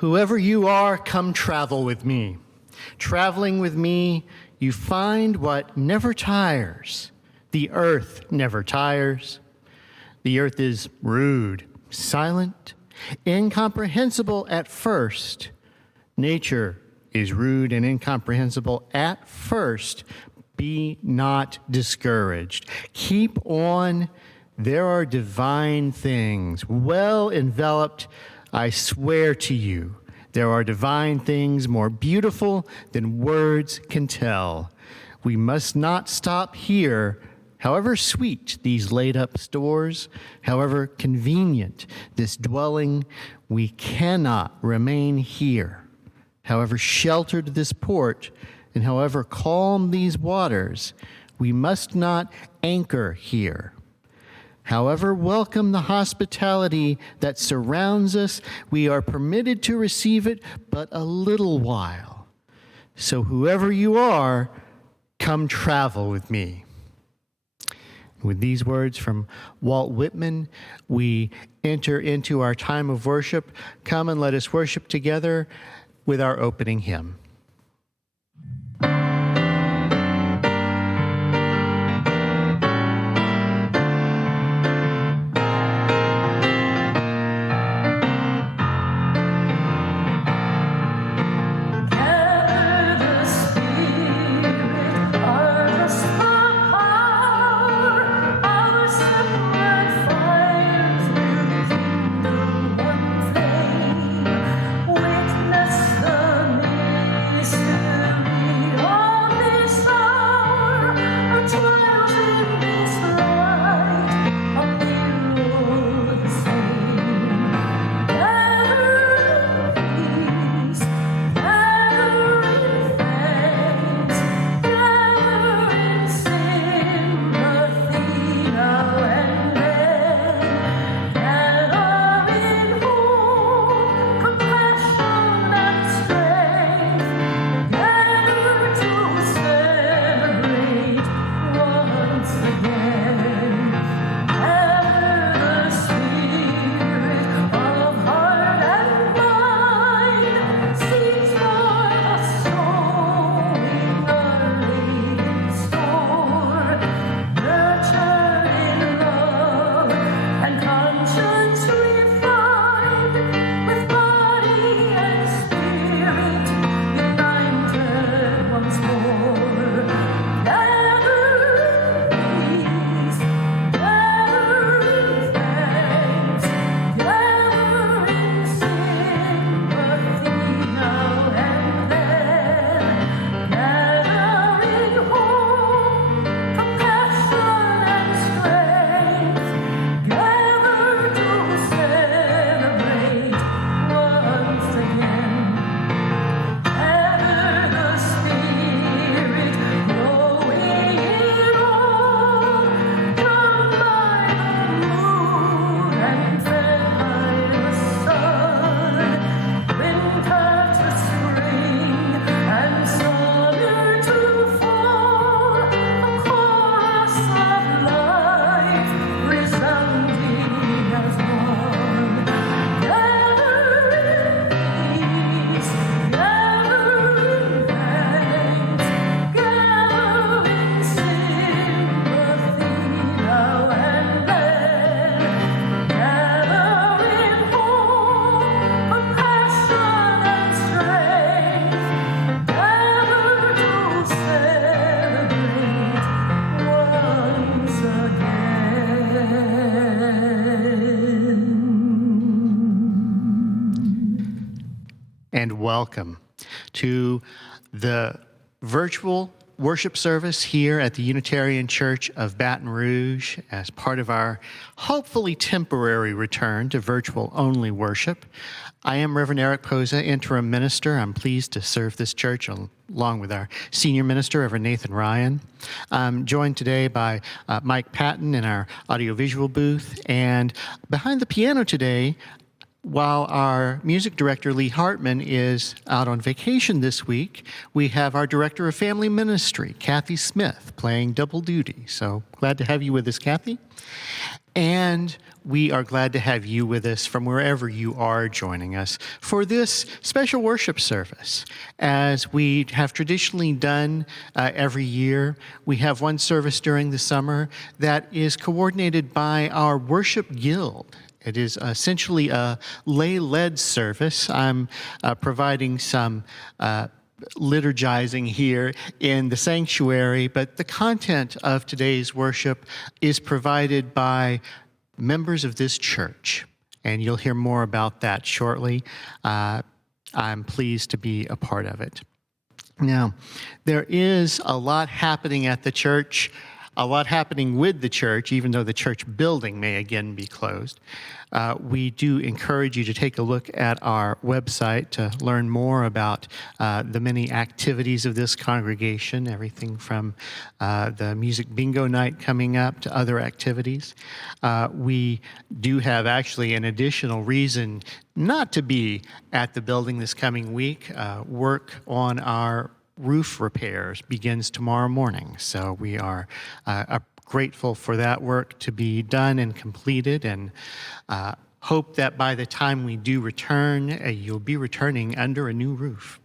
Whoever you are, come travel with me. Traveling with me, you find what never tires. The earth never tires. The earth is rude, silent, incomprehensible at first. Nature is rude and incomprehensible at first. Be not discouraged. Keep on. There are divine things, well enveloped, I swear to you. There are divine things more beautiful than words can tell. We must not stop here. However sweet these laid-up stores, however convenient this dwelling, we cannot remain here. However sheltered this port, and however calm these waters, we must not anchor here. However welcome the hospitality that surrounds us, we are permitted to receive it but a little while. So whoever you are, come travel with me. With these words from Walt Whitman, we enter into our time of worship. Come and let us worship together with our opening hymn. And welcome to the virtual worship service here at the Unitarian Church of Baton Rouge as part of our hopefully temporary return to virtual-only worship. I am Reverend Eric Posa, interim minister. I'm pleased to serve this church along with our senior minister, Reverend Nathan Ryan. I'm joined today by Mike Patton in our audiovisual booth. And behind the piano today, while our music director, Lee Hartman, is out on vacation this week, we have our director of family ministry, Kathy Smith, playing double duty. So glad to have you with us, Kathy. And we are glad to have you with us from wherever you are joining us for this special worship service. As we have traditionally done every year, we have one service during the summer that is coordinated by our worship guild. It is essentially a lay-led service. I'm providing some liturgizing here in the sanctuary, but the content of today's worship is provided by members of this church, and you'll hear more about that shortly. I'm pleased to be a part of it. Now, there is a lot happening at the church, a lot happening with the church, even though the church building may again be closed. We do encourage you to take a look at our website to learn more about the many activities of this congregation, everything from the music bingo night coming up to other activities. We do have actually an additional reason not to be at the building this coming week. Work on our roof repairs begins tomorrow morning. So we are grateful for that work to be done and completed, and hope that by the time we do return, you'll be returning under a new roof.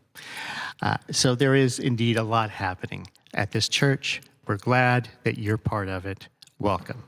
So there is indeed a lot happening at this church. We're glad that you're part of it. Welcome.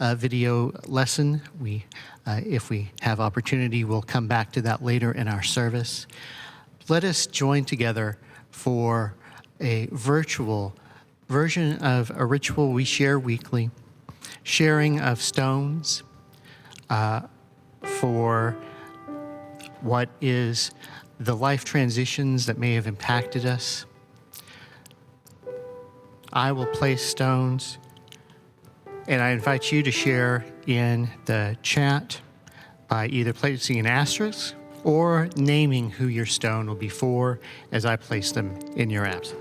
Video lesson. If we have opportunity, we'll come back to that later in our service. Let us join together for a virtual version of a ritual we share weekly, sharing of stones for what is the life transitions that may have impacted us. I will place stones, and I invite you to share in the chat by either placing an asterisk or naming who your stone will be for as I place them in your absence.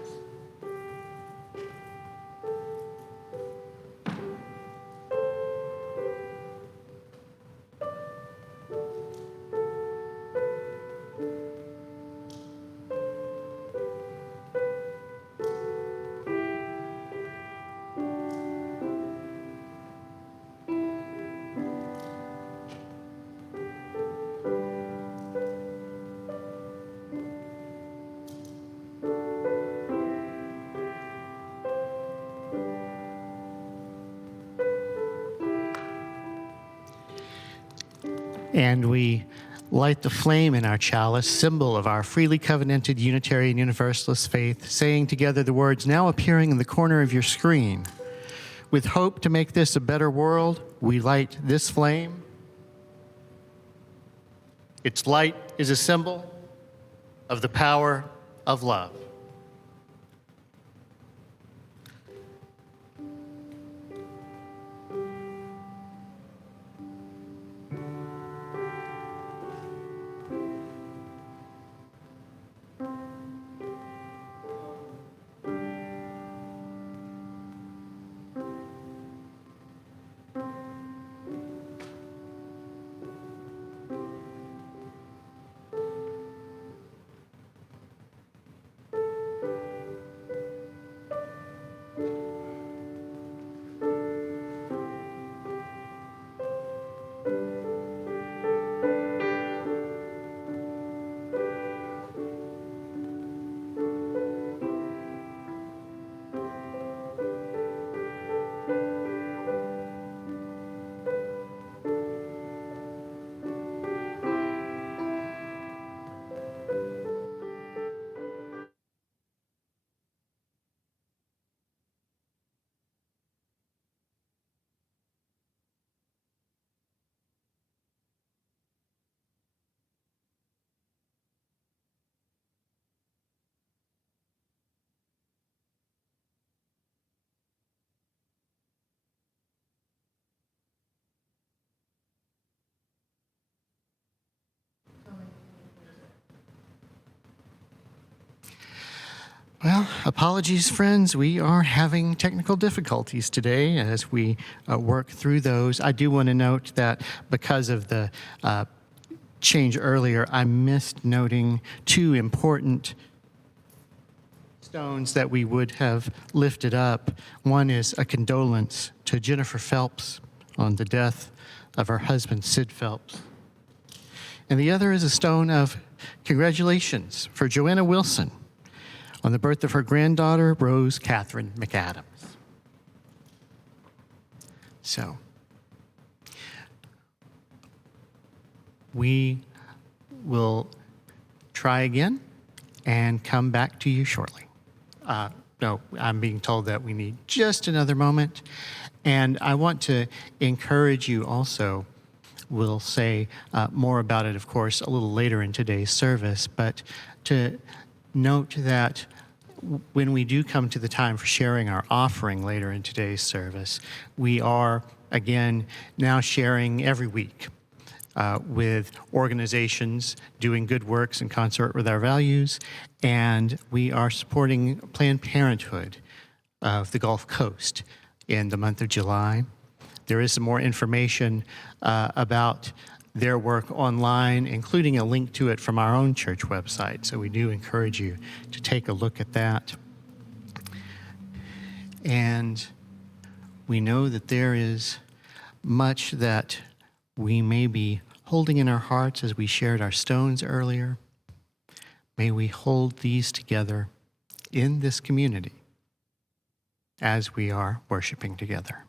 And we light the flame in our chalice, symbol of our freely covenanted Unitarian Universalist faith, saying together the words now appearing in the corner of your screen. With hope to make this a better world, we light this flame. Its light is a symbol of the power of love. Well, apologies, friends. We are having technical difficulties today as we work through those. I do want to note that because of the change earlier, I missed noting two important stones that we would have lifted up. One is a condolence to Jennifer Phelps on the death of her husband, Sid Phelps. And the other is a stone of congratulations for Joanna Wilson on the birth of her granddaughter, Rose Catherine McAdams. So, we will try again and come back to you shortly. No, I'm being told that we need just another moment. And I want to encourage you also. We'll say more about it, of course, a little later in today's service, but to note that when we do come to the time for sharing our offering later in today's service, we are, again, now sharing every week with organizations doing good works in concert with our values, and we are supporting Planned Parenthood of the Gulf Coast in the month of July. There is some more information about their work online, including a link to it from our own church website. So we do encourage you to take a look at that. And we know that there is much that we may be holding in our hearts as we shared our stones earlier. May we hold these together in this community as we are worshiping together.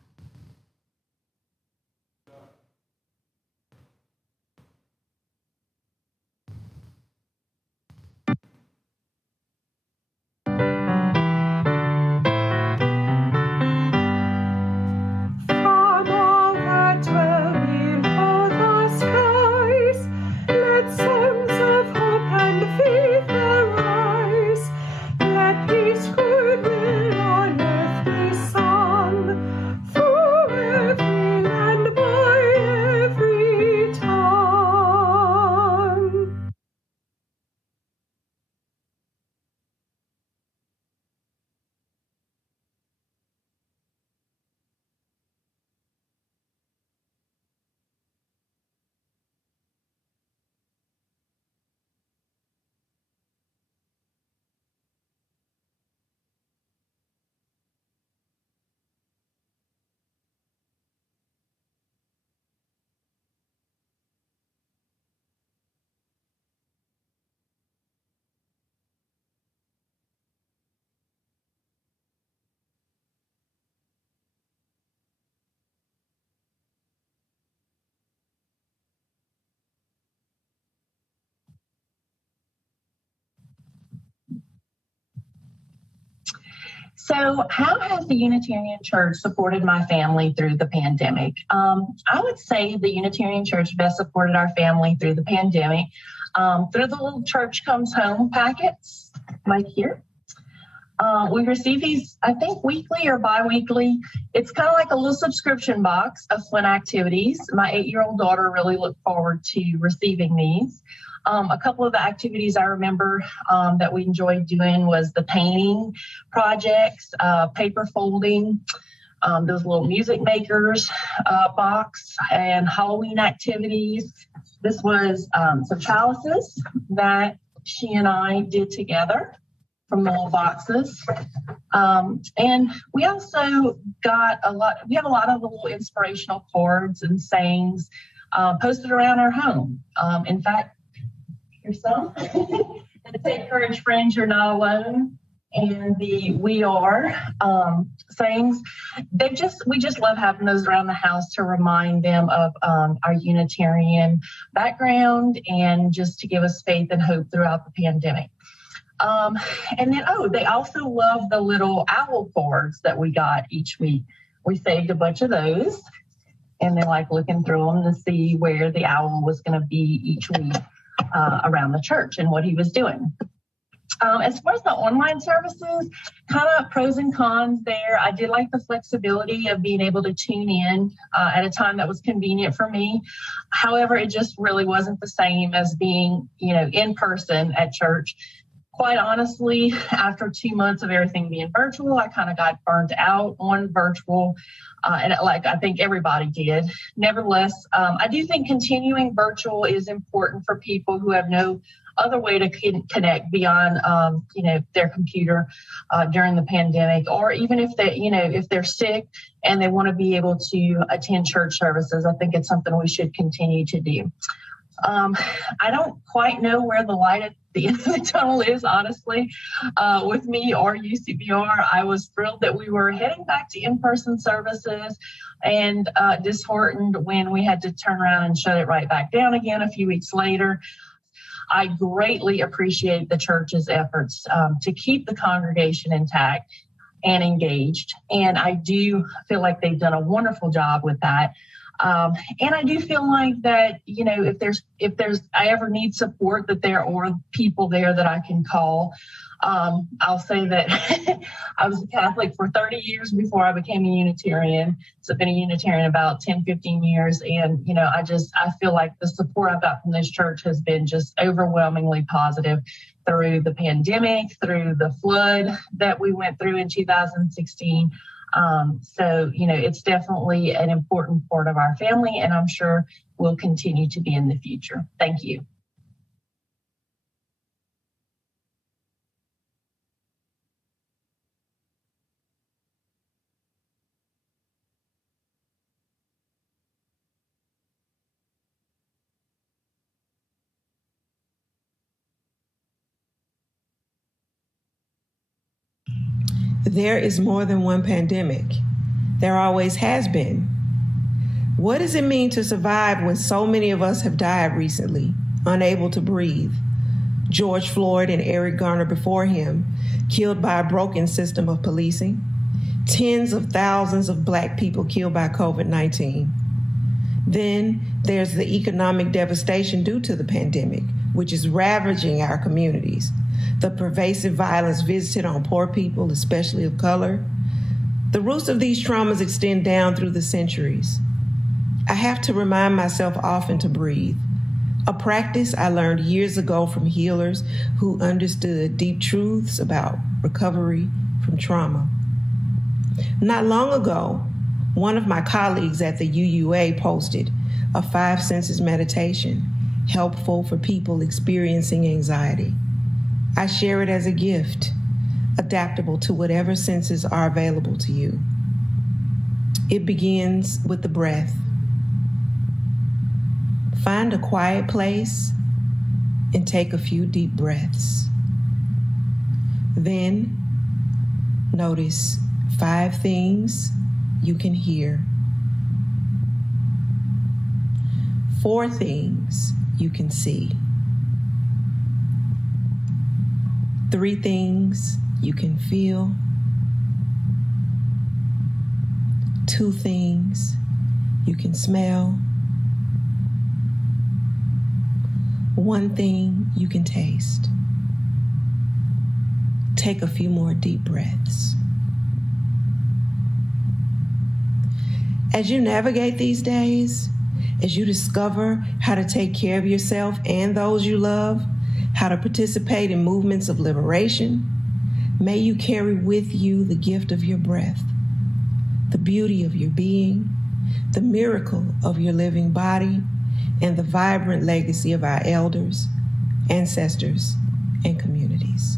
So how has the Unitarian Church supported my family through the pandemic? I would say the Unitarian Church best supported our family through the pandemic through the little Church Comes Home packets, like here. We receive these, I think, weekly or bi-weekly. It's kind of like a little subscription box of fun activities. My 8-year-old daughter really looked forward to receiving these. A couple of the activities I remember that we enjoyed doing was the painting projects, paper folding, those little music makers box, and Halloween activities. This was some chalices that she and I did together from the little boxes. And we also got we have a lot of little inspirational cards and sayings posted around our home. In fact, here's some. Take courage, friends, you're not alone. And the we are sayings. We just love having those around the house to remind them of our Unitarian background and just to give us faith and hope throughout the pandemic. And then, they also love the little owl cards that we got each week. We saved a bunch of those and they like looking through them to see where the owl was going to be each week around the church and what he was doing. As far as the online services, kind of pros and cons there. I did like the flexibility of being able to tune in at a time that was convenient for me. However, it just really wasn't the same as being, in person at church. quite honestly, after 2 months of everything being virtual, I kind of got burnt out on virtual, and like I think everybody did. Nevertheless, I do think continuing virtual is important for people who have no other way to connect beyond, their computer during the pandemic, or even if they're sick and they want to be able to attend church services. I think it's something we should continue to do. I don't quite know where the light at the end of the tunnel is, honestly. With me or UCBR, I was thrilled that we were heading back to in-person services and disheartened when we had to turn around and shut it right back down again a few weeks later. I greatly appreciate the church's efforts to keep the congregation intact and engaged. And I do feel like they've done a wonderful job with that. And I do feel like that, if I ever need support, that there are people there that I can call. I'll say that I was a Catholic for 30 years before I became a Unitarian. So I've been a Unitarian about 10, 15 years. And, I feel like the support I've got from this church has been just overwhelmingly positive through the pandemic, through the flood that we went through in 2016. It's definitely an important part of our family, and I'm sure will continue to be in the future. Thank you. There is more than one pandemic. There always has been. What does it mean to survive when so many of us have died recently, unable to breathe? George Floyd and Eric Garner before him, killed by a broken system of policing. Tens of thousands of Black people killed by COVID-19. Then there's the economic devastation due to the pandemic, which is ravaging our communities. The pervasive violence visited on poor people, especially of color. The roots of these traumas extend down through the centuries. I have to remind myself often to breathe, a practice I learned years ago from healers who understood deep truths about recovery from trauma. Not long ago, one of my colleagues at the UUA posted a 5 senses meditation, helpful for people experiencing anxiety. I share it as a gift, adaptable to whatever senses are available to you. It begins with the breath. Find a quiet place and take a few deep breaths. Then notice 5 things you can hear, 4 things you can see, 3 things you can feel, 2 things you can smell, 1 thing you can taste. Take a few more deep breaths. As you navigate these days, as you discover how to take care of yourself and those you love, how to participate in movements of liberation, may you carry with you the gift of your breath, the beauty of your being, the miracle of your living body, and the vibrant legacy of our elders, ancestors, and communities.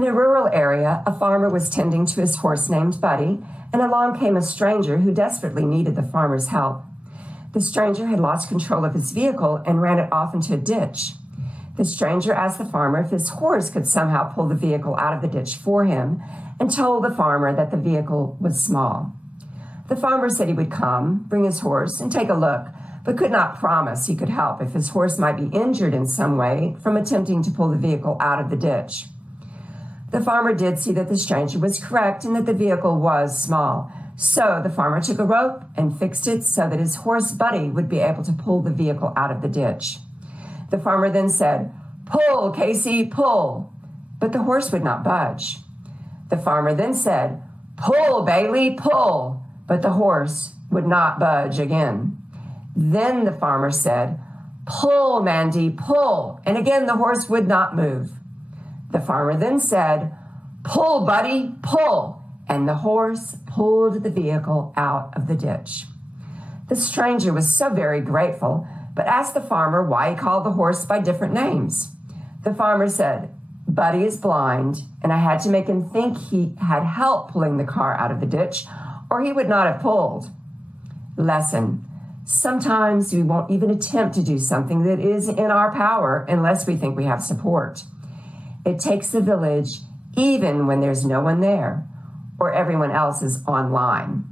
In a rural area, a farmer was tending to his horse named Buddy, and along came a stranger who desperately needed the farmer's help. The stranger had lost control of his vehicle and ran it off into a ditch. The stranger asked the farmer if his horse could somehow pull the vehicle out of the ditch for him, and told the farmer that the vehicle was small. The farmer said he would come, bring his horse, and take a look, but could not promise he could help if his horse might be injured in some way from attempting to pull the vehicle out of the ditch. The farmer did see that the stranger was correct and that the vehicle was small, so the farmer took a rope and fixed it so that his horse Buddy would be able to pull the vehicle out of the ditch. The farmer then said, "Pull, Casey, pull," but the horse would not budge. The farmer then said, "Pull, Bailey, pull," but the horse would not budge again. Then the farmer said, "Pull, Mandy, pull," and again the horse would not move. The farmer then said, "Pull, Buddy, pull," and the horse pulled the vehicle out of the ditch. The stranger was so very grateful, but asked the farmer why he called the horse by different names. The farmer said, "Buddy is blind, and I had to make him think he had help pulling the car out of the ditch, or he would not have pulled." Lesson: sometimes we won't even attempt to do something that is in our power unless we think we have support. It takes a village even when there's no one there or everyone else is online.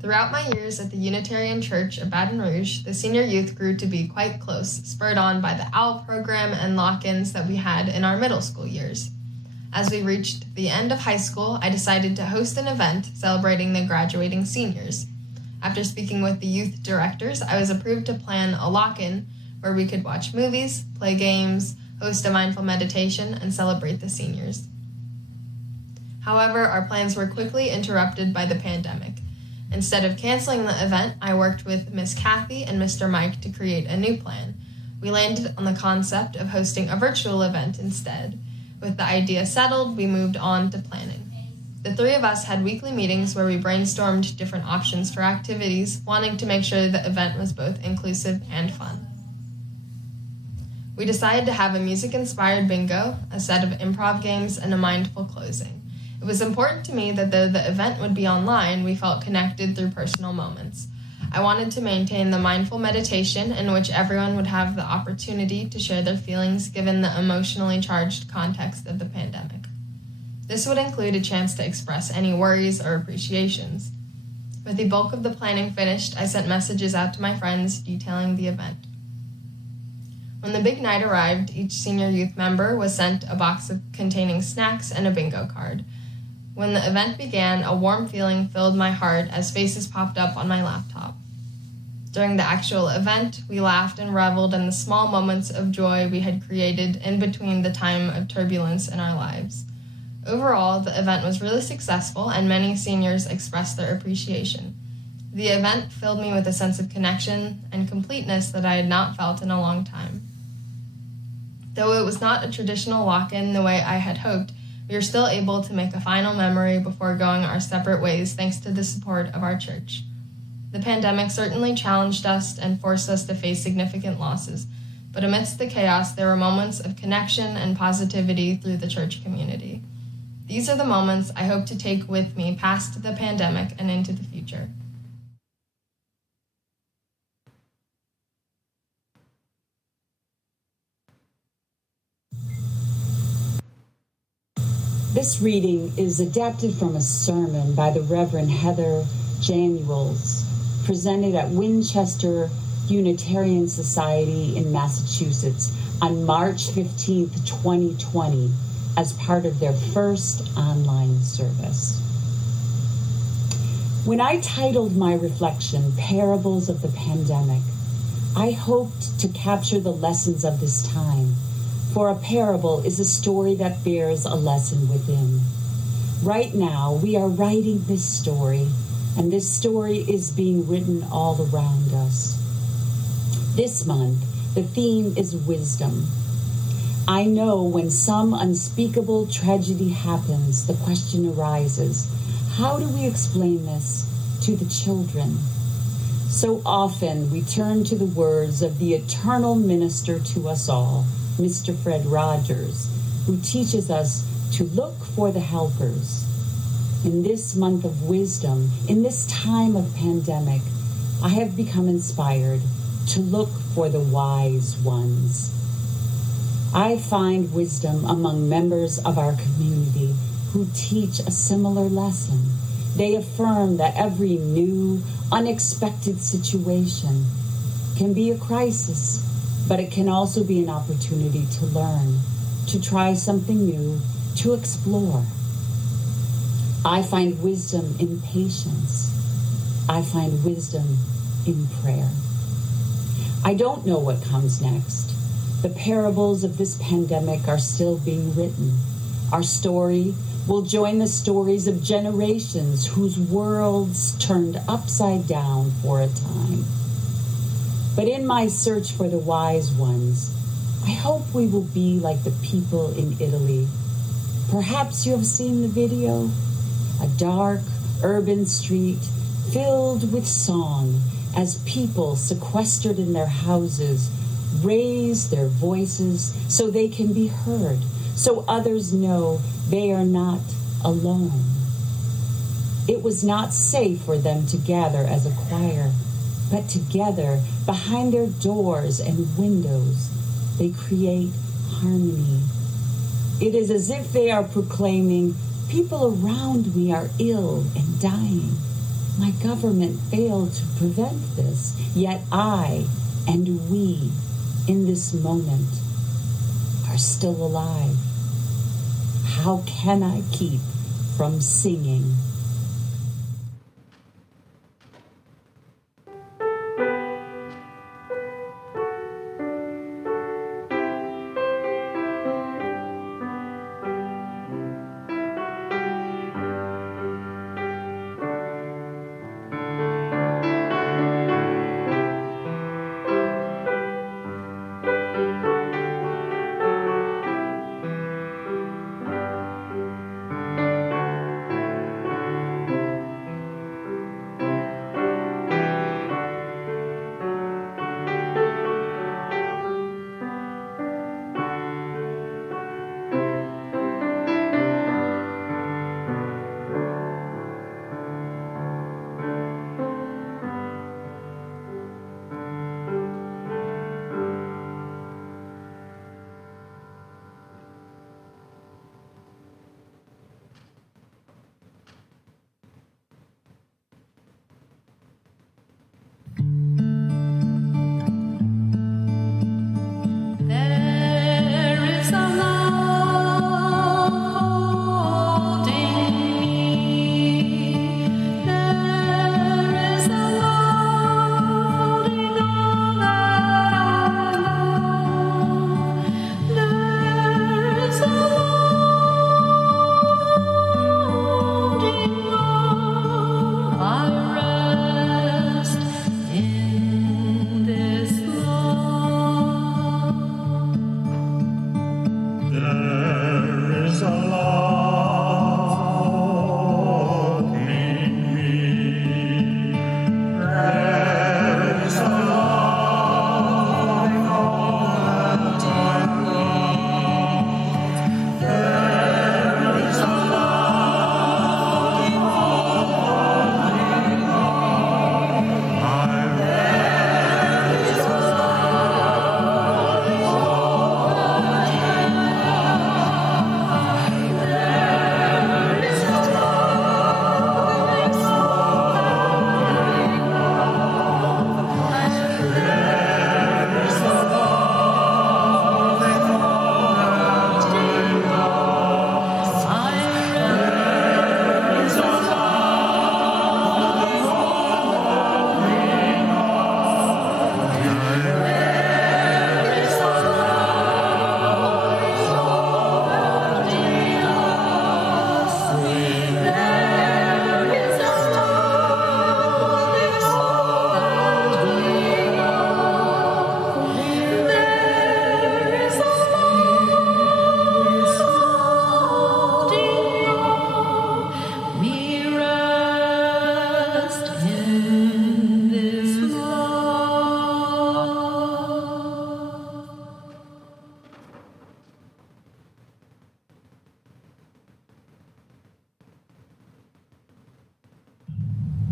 Throughout my years at the Unitarian Church of Baton Rouge, the senior youth grew to be quite close, spurred on by the OWL program and lock-ins that we had in our middle school years. As we reached the end of high school, I decided to host an event celebrating the graduating seniors. After speaking with the youth directors, I was approved to plan a lock-in where we could watch movies, play games, host a mindful meditation, and celebrate the seniors. However, our plans were quickly interrupted by the pandemic. Instead of canceling the event, I worked with Miss Kathy and Mr. Mike to create a new plan. We landed on the concept of hosting a virtual event instead. With the idea settled, we moved on to planning. The three of us had weekly meetings where we brainstormed different options for activities, wanting to make sure the event was both inclusive and fun. We decided to have a music-inspired bingo, a set of improv games, and a mindful closing. It was important to me that though the event would be online, we felt connected through personal moments. I wanted to maintain the mindful meditation in which everyone would have the opportunity to share their feelings given the emotionally charged context of the pandemic. This would include a chance to express any worries or appreciations. With the bulk of the planning finished, I sent messages out to my friends detailing the event. When the big night arrived, each senior youth member was sent a box containing snacks and a bingo card. When the event began, a warm feeling filled my heart as faces popped up on my laptop. During the actual event, we laughed and reveled in the small moments of joy we had created in between the time of turbulence in our lives. Overall, the event was really successful, and many seniors expressed their appreciation. The event filled me with a sense of connection and completeness that I had not felt in a long time. Though it was not a traditional lock-in the way I had hoped, we were still able to make a final memory before going our separate ways thanks to the support of our church. The pandemic certainly challenged us and forced us to face significant losses, but amidst the chaos, there were moments of connection and positivity through the church community. These are the moments I hope to take with me past the pandemic and into the future. This reading is adapted from a sermon by the Reverend Heather Januels, presented at Winchester Unitarian Society in Massachusetts on March 15th, 2020, as part of their first online service. When I titled my reflection, Parables of the Pandemic, I hoped to capture the lessons of this time. For a parable is a story that bears a lesson within. Right now, we are writing this story, and this story is being written all around us. This month, the theme is wisdom. I know when some unspeakable tragedy happens, the question arises, how do we explain this to the children? So often, we turn to the words of the eternal minister to us all, Mr. Fred Rogers, who teaches us to look for the helpers. In this month of wisdom, in this time of pandemic, I have become inspired to look for the wise ones. I find wisdom among members of our community who teach a similar lesson. They affirm that every new, unexpected situation can be a crisis, but it can also be an opportunity to learn, to try something new, to explore. I find wisdom in patience. I find wisdom in prayer. I don't know what comes next. The parables of this pandemic are still being written. Our story will join the stories of generations whose worlds turned upside down for a time. But in my search for the wise ones, I hope we will be like the people in Italy. Perhaps you have seen the video. A dark, urban street filled with song as people sequestered in their houses raise their voices so they can be heard, so others know they are not alone. It was not safe for them to gather as a choir, but together, behind their doors and windows, they create harmony. It is as if they are proclaiming, people around me are ill and dying. My government failed to prevent this, yet I and we, in this moment, are still alive. How can I keep from singing?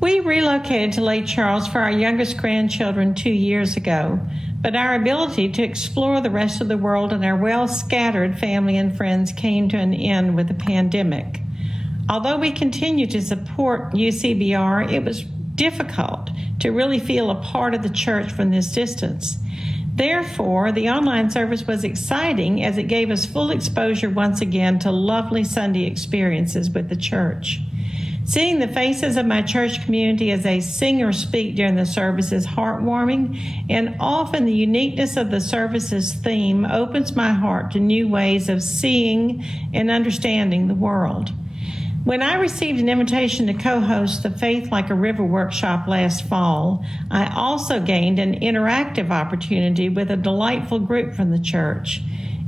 We relocated to Lake Charles for our youngest grandchildren 2 years ago, but our ability to explore the rest of the world and our well-scattered family and friends came to an end with the pandemic. Although we continue to support UCBR, it was difficult to really feel a part of the church from this distance. Therefore, the online service was exciting as it gave us full exposure once again to lovely Sunday experiences with the church. Seeing the faces of my church community as they sing or speak during the service is heartwarming, and often the uniqueness of the service's theme opens my heart to new ways of seeing and understanding the world. When I received an invitation to co-host the Faith Like a River workshop last fall, I also gained an interactive opportunity with a delightful group from the church.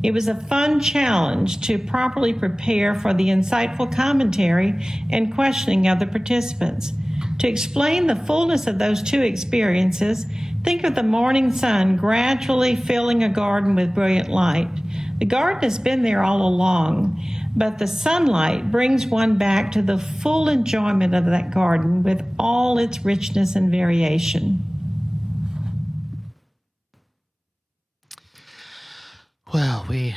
It was a fun challenge to properly prepare for the insightful commentary and questioning of the participants. To explain the fullness of those two experiences, think of the morning sun gradually filling a garden with brilliant light. The garden has been there all along, but the sunlight brings one back to the full enjoyment of that garden with all its richness and variation. Well, we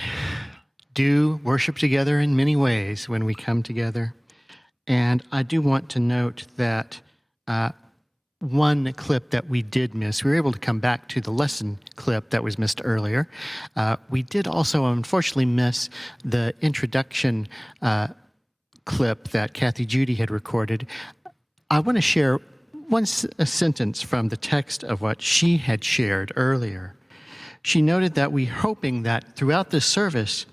do worship together in many ways when we come together. And I do want to note that one clip that we did miss, we were able to come back to the lesson clip that was missed earlier. We did also unfortunately miss the introduction clip that Kathy Judy had recorded. I want to share a sentence from the text of what she had shared earlier. She noted that we're hoping that throughout this service,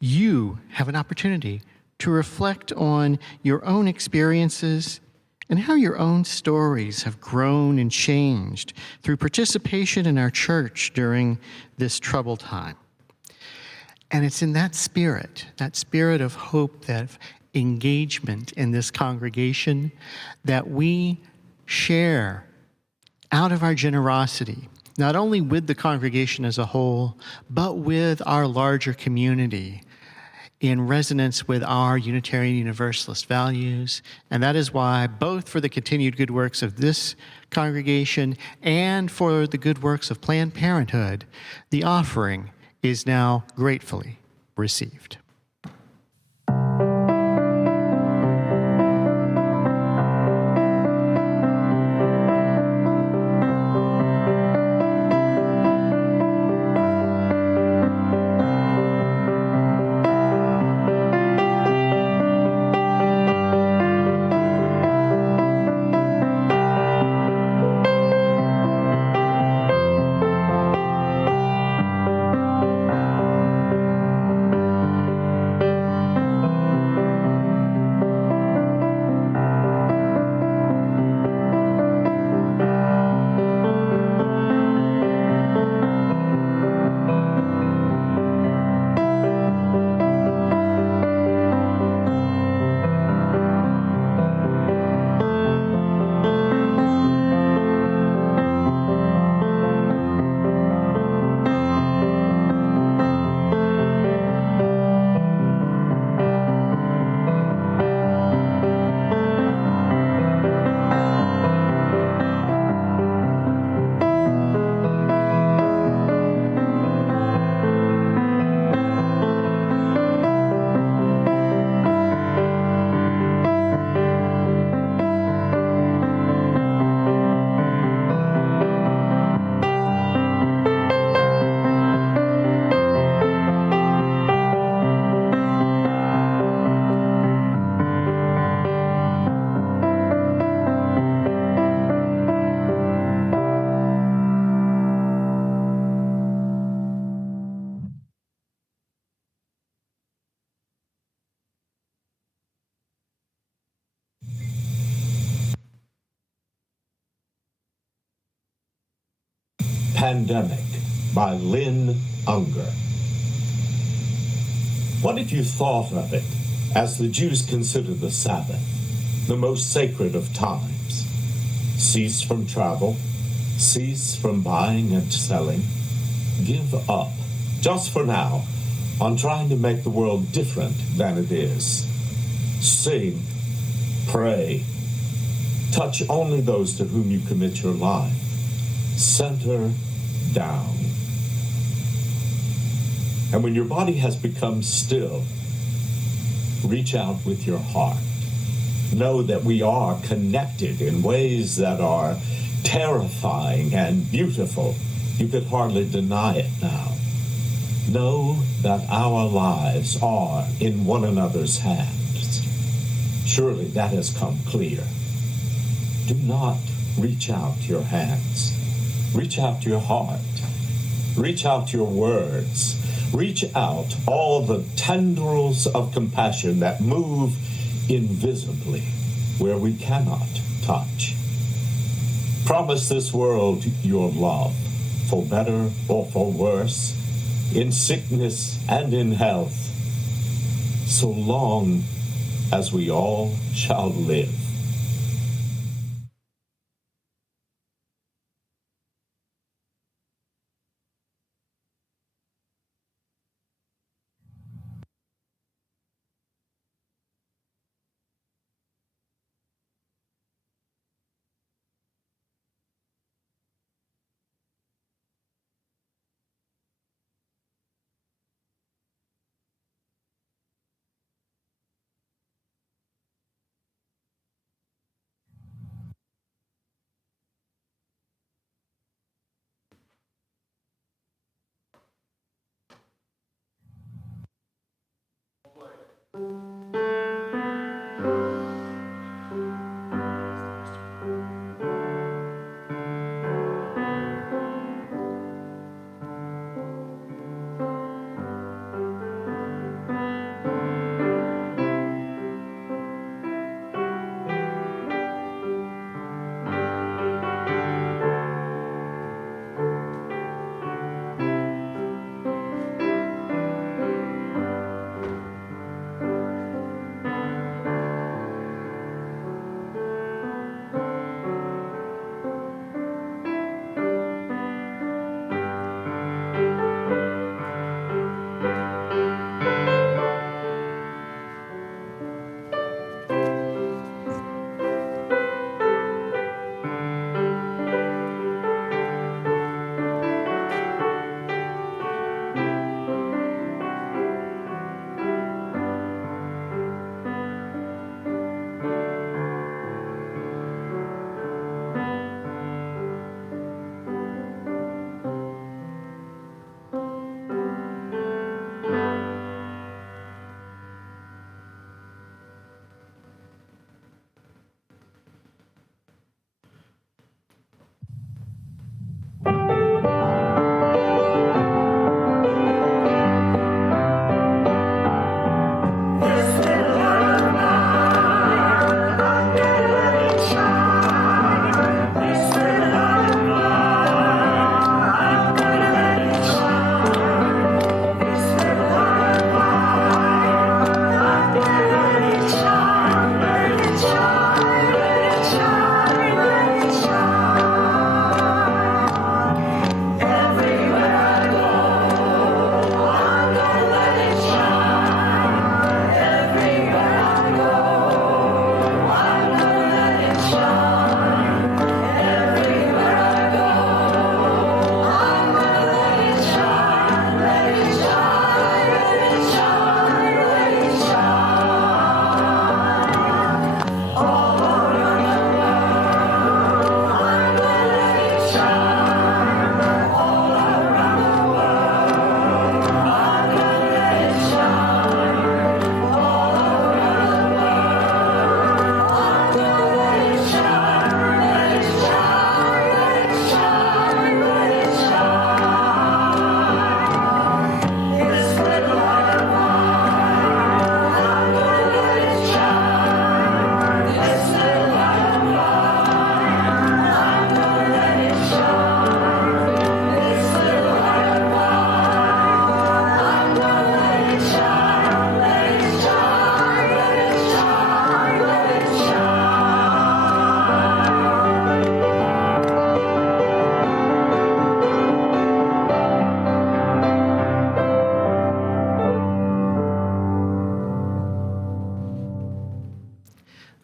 you have an opportunity to reflect on your own experiences and how your own stories have grown and changed through participation in our church during this troubled time. And it's in that spirit of hope, that engagement in this congregation, that we share out of our generosity, not only with the congregation as a whole, but with our larger community, in resonance with our Unitarian Universalist values. And that is why, both for the continued good works of this congregation and for the good works of Planned Parenthood, the offering is now gratefully received. Pandemic by Lynn Unger. What if you thought of it as the Jews consider the Sabbath, the most sacred of times? Cease from travel, cease from buying and selling, give up, just for now, on trying to make the world different than it is. Sing, pray, Touch only those to whom you commit your life. Center down. And when your body has become still, reach out with your heart. Know that we are connected in ways that are terrifying and beautiful. You could hardly deny it now. Know that our lives are in one another's hands. Surely that has come clear. Do not reach out your hands. Reach out your heart. Reach out your words. Reach out all the tendrils of compassion that move invisibly where we cannot touch. Promise this world your love, for better or for worse, in sickness and in health, so long as we all shall live.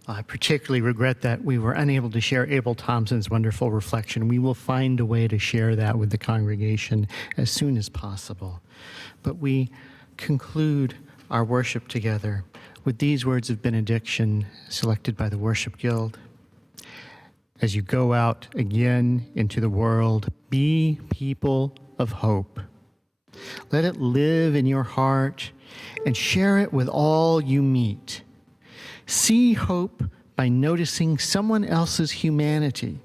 I particularly regret that we were unable to share Abel Thompson's wonderful reflection. We will find a way to share that with the congregation as soon as possible. But we conclude our worship together with these words of benediction selected by the Worship Guild. As you go out again into the world, be people of hope. Let it live in your heart and share it with all you meet. See hope by noticing someone else's humanity.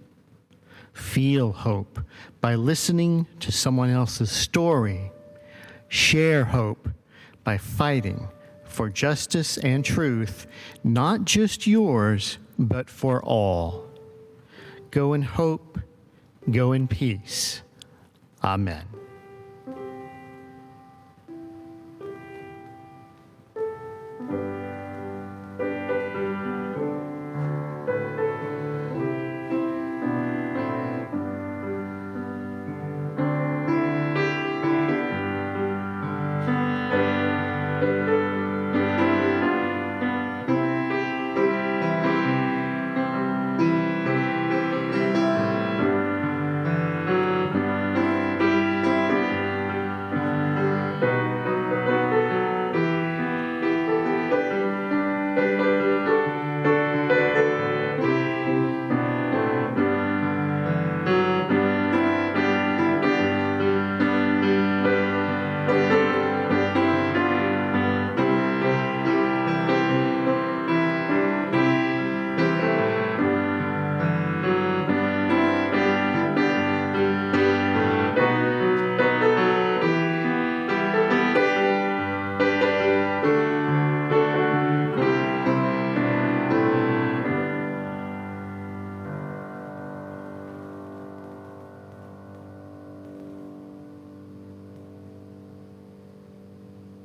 Feel hope by listening to someone else's story. Share hope by fighting for justice and truth, not just yours, but for all. Go in hope, go in peace. Amen.